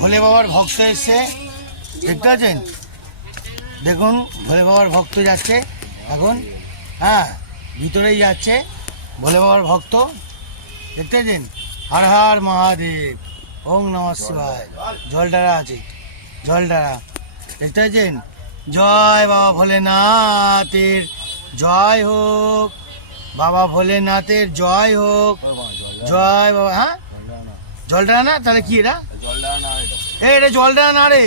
ভোলে বাবার ভক্ত এসছে, দেখতে পাচ্ছেন? দেখুন ভোলে বাবার ভক্ত যাচ্ছে এখন, হ্যাঁ ভিতরেই যাচ্ছে ভোলে বাবার ভক্ত, দেখতে পাচ্ছেন? হর হর মহাদেব, ওং নমঃ শিবায়। জলডারা আছে, জলডারা, দেখতে পাচ্ছেন? জয় বাবা ভোলেনাথের জয় হোক, বাবা ভোলেনাথের জয় হোক, জয় বাবা। হ্যাঁ জলডারা না, তাহলে কি এটা? এটা জলডারা না রে,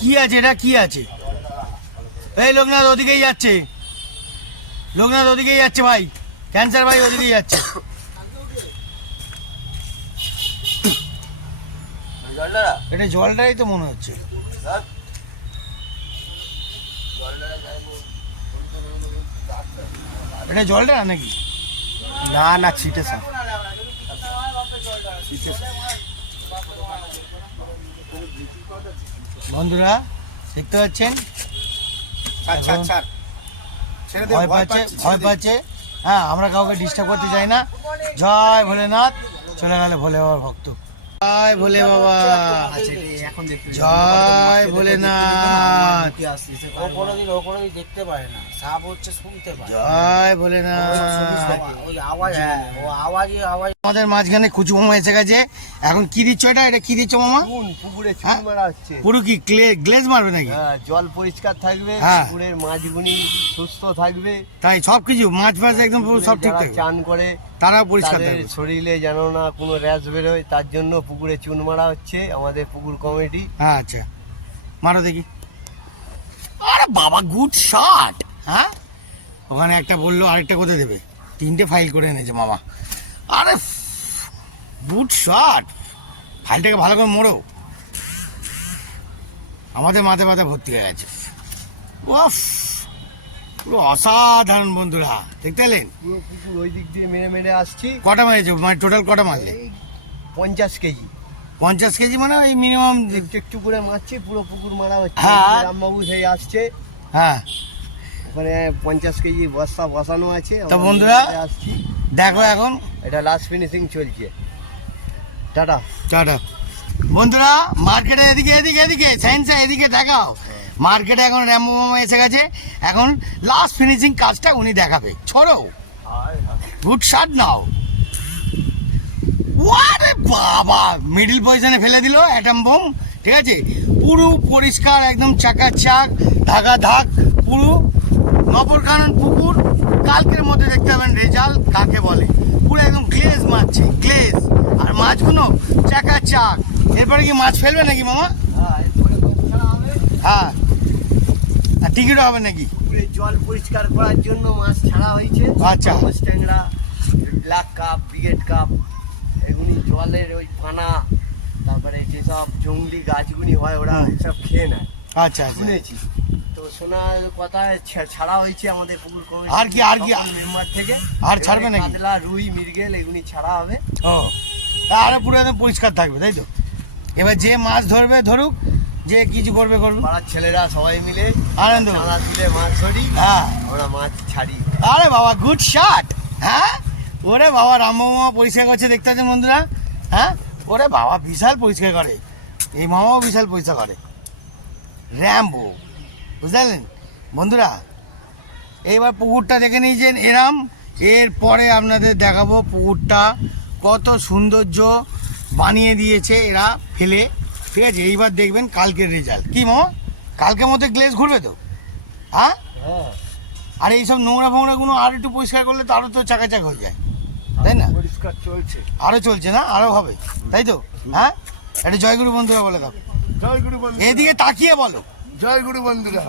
কি আছে এটা, কি আছে? এই লোকনাথ ওদিকেই যাচ্ছে, লোকনাথ ওদিকেই যাচ্ছে ভাই, ক্যান্সার ভাই ওদিকেই যাচ্ছে। এটা জলটাই তো মনে হচ্ছে। এটা জলটা নাকি? না না, ছিটে সব। বন্ধুরা দেখতে পাচ্ছেন ভয় পাচ্ছে, ভয় পাচ্ছে। হ্যাঁ আমরা কাউকে ডিস্টার্ব করতে চাই না। জয় ভোলেনাথ, চলে গেলে ভোলে বাবার ভক্ত। জয় ভোলে বাবা, জয় ভোলেনাথ, দেখতে পারে না, সাপ হচ্ছে শুনতে পায়। জয় ভোলেনাথ। ওই আওয়াজ, ও আওয়াজে আওয়াজ। আমাদের মাঝখানে কুচু মামা এসে গেছে। এখন কি দিচ্ছ এটা? এটা কি দিচ্ছ মামা? পুকুরে চুন মারা হচ্ছে। পুরো কি গ্লেজ মারবে নাকি? হ্যাঁ, জল পরিষ্কার থাকবে, হ্যাঁ। পুকুরের মাছগুলি সুস্থ থাকবে। তাই সব কিছু মাছ ফাছ একদম পুরো সব ঠিক যারা থাকবে, চান করে তারাও পরিষ্কার তাদের থাকবে। শরীরে যেন না কোনো র্যাশ বেরোয়, তার জন্য পুকুরে চুন মারা হচ্ছে আমাদের পুকুর কমিটি। হ্যাঁ আচ্ছা, মারো দেখি। আরে বাবা, গুড শট। হ্যাঁ ওখানে একটা বললো, আরেকটা কোথায় দেবে? তিনটে ফাইল করে এনেছে মামা। আরে গুড শট, ফাইলটাকে ভালো করে মোড়ো। আমাদের মাথা ব্যথা ভর্তি হয়ে গেছে। ওফ, পুরো অসাধারণ বন্ধুরা, দেখতে পেলেন? পুরো পুকুর ওই দিক দিয়ে মেরে মেরে আসছি। কটা মারেছে, মানে টোটাল কটা মারলে? এই 50 কেজি। 50 কেজি মানে ওই মিনিমাম। একটু একটু করে মারছি, পুরো পুকুর মারা হচ্ছে। হ্যাঁ। রামবাবু সেই আসছে, হ্যাঁ ওখানে 50 কেজি বস্তা বসানো আছে। তো আমরা বন্ধুরা, নিয়ে আসছি। দেখো এখন এটা লাস্ট ফিনিশিং চলছে। টাটা। টাটা। বন্ধুরা মার্কেটে এদিকে এদিকে এদিকে সাইন্সা এদিকে দেখাও। মার্কেটে এখন র্যাম্বো মামা এসে গেছে, এখন লাস্ট ফিনিশিং কাজটা উনি দেখাবে। ছোড়ো, গুড শট নাও। ওরে বাবা, মিডল পজিশনে ফেলে দিল অ্যাটম বোম, ঠিক আছে? পুরো পরিষ্কার একদম চাকাচাক, ধাগা ধাক, পুরো নবরকানন পুকুর। কালকের মধ্যে দেখতে পাবেন রেজাল্ট কাকে বলে। পুরো একদম গ্লেজ মারছে, গ্লেজ, আর মাছগুলো চাকাচাক। এরপরে কি মাছ ফেলবে নাকি মামা? হ্যাঁ, এরপরে মাছ ছাড়া হবে। হ্যাঁ, আর টিকিটও হবে নাকি? পুকুরে জল পরিষ্কার করার জন্য মাছ ছাড়া হয়েছে। আচ্ছা। মাছ ট্যাংরা, ব্ল্যাক কাপ, ব্রিগেড কাপ, এগুলি জলের ওই পানা, তারপরে যেসব জঙ্গলি গাছগুলি হয় ওরা সব খেয়ে নেয়, আচ্ছা আচ্ছা। শুনেছি। তো শোনার কথা ছাড়া হয়েছে আমাদের পুকুর কমিটি। আর কি, আর কি? মেম্বার থেকে আর ছাড়বে নাকি? কাতলা, রুই, মৃগেল এগুলি ছাড়া হবে। ও, আরে পুরো একদম পরিষ্কার থাকবে, তাই তো? এবার যে মাছ ধরবে ধরুক, যে কিছু করবে করবে। পাড়ার ছেলেরা সবাই মিলে আনন্দ। চাঁদা তুলে মাছ ধরি, হ্যাঁ। আমরা মাছ ছাড়ি। আরে বাবা, গুড শট। হ্যাঁ, ওরে বাবা, রামবাবু মামা পরিষ্কার করছে, দেখতে পাচ্ছেন বন্ধুরা? হ্যাঁ, ওরে বাবা বিশাল পরিষ্কার করে, এই মামাও বিশাল পরিষ্কার করে। র্যাম্বো, বুঝলেন বন্ধুরা? এইবার পুকুরটা দেখে নিয়েছেন এরাম, এরপরে আপনাদের দেখাবো পুকুরটা কত সৌন্দর্য বানিয়ে দিয়েছে এরা ফেলে, ঠিক আছে? এইবার দেখবেন কালকের রেজাল্ট। কি মামা, কালকের মধ্যে গ্লেজ ঘুরবে তো? হ্যাঁ, হ্যাঁ, আর এইসব নোংরা ফোংরাগুলো আর একটু পরিষ্কার করলে তো আরও তো চাকাচাক হয়ে যায়, তাই না? পরিষ্কার চলছে। আরও চলছে না, আরও হবে, তাই তো? হ্যাঁ, এটা জয়গুরু বন্ধুরা বলে দাও। জয় গুরু বন্ধু, এদিকে তাকিয়ে বলো। জয় গুরু বন্ধুরা।